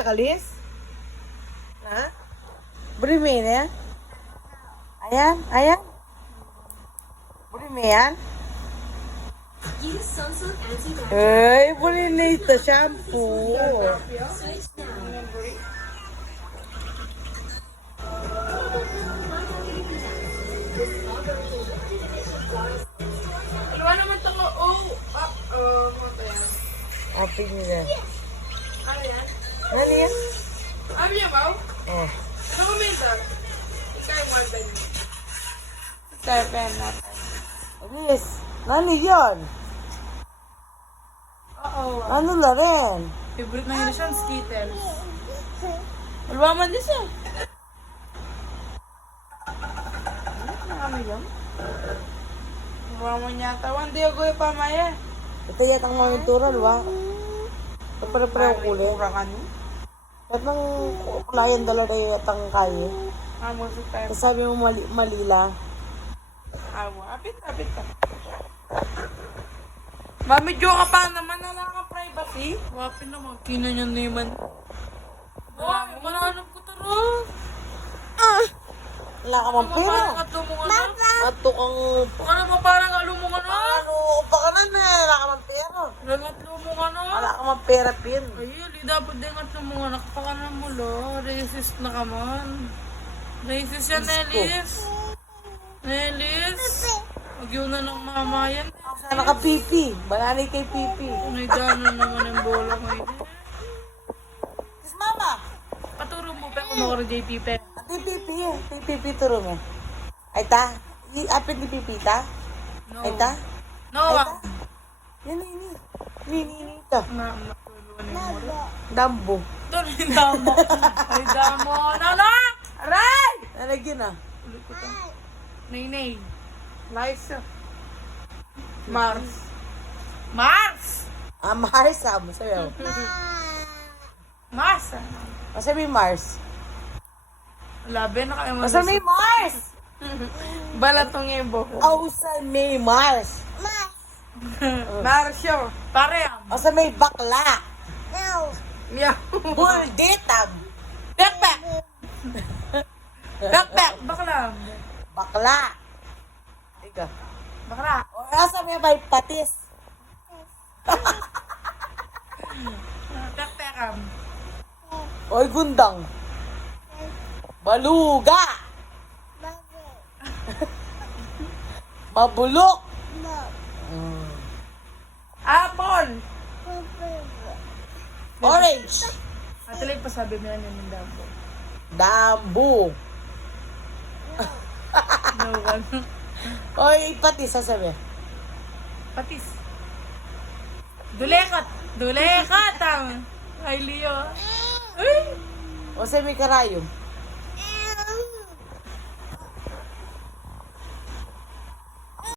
Beli kalis? Ha? Beli mo yan? Ayan, ayan. Beli mo yan? Use Sunsilk antibacterial. Ay, beli na ito shampoo. Switch now. Luwa naman ito ko. Mga to yan. Api niya. Ano yan? Ano yan? Ano yan, Pao? Oh. Ano ko minta? Ikaw yung mga ganyan. Seven natin. Alis. Ano yan? Oo. Ano na rin? Favorite na yun siya, Skittles. Luwa man din siya. Ano yun? Luwa man yata. One day ago yung pamaya. Ito yatang mga natural, wa? Ito pare-pareho kulay. Mura ka no? Ba't nang kulayan dala na yatang kaya? Amo sa tayo. Tapos sabi mo malila. Amo. Apit ka. Mami, joke ka pa naman. Wala kang privacy. Wapin naman. Kina niya naman. Wow, mananap ko taro. Wala ka mang pera. Parang atlo mo nga na. Ato kang... Baka naman parang alo mo nga na. Ano, baka na na. Wala ka mang pera. Langatlo mo nga na. Wala ka mang pera, Pin. Ay, li, dapat din atlo mo nga na. Kapaka na mo lo. Racist na ka man. Racist yan, Nelis. Nelis. Huwag yun na ng mama yan. Sana ka pipi. Bananay kay pipi. May gano'n naman yung bola ngayon. Sis mama. Paturo mo pa kung ako JP pe. Ate pipi eh. Ate pipi turo mo. Ay ta. Apit ni pipi ta. No. Ay ta. No, Ay ah. ta. Yan ini. Ini ito. Natulungan na yung muro. Dambo. Doon, yung damo. Ay, damo. Nana! Aray! Nalagyan na. Ulit ko to. Nay-nay. Liza. Mars. Mars! Mars ah. Masabi ako. Mars! Masabi Mars. Labi na kayo Masabi Mars! Balatong yung buho. Ausa may Mars. Mars yun. Pare yan. Ausa may bakla. Yeah. Bulditab. Backpack! Backpack! Bakla. Bakla. Ika. Bakla. O asa may may patis. Backpack. Oy gundang. Baluga. Mabulok. Apple! Orange. Atuloy pa sabi mo yan yung dambo. Dambu. No one. Oy patis sasabi. Patis. Dulekat! Dulekat! Ay, Leo. Ay! O sa may karayom.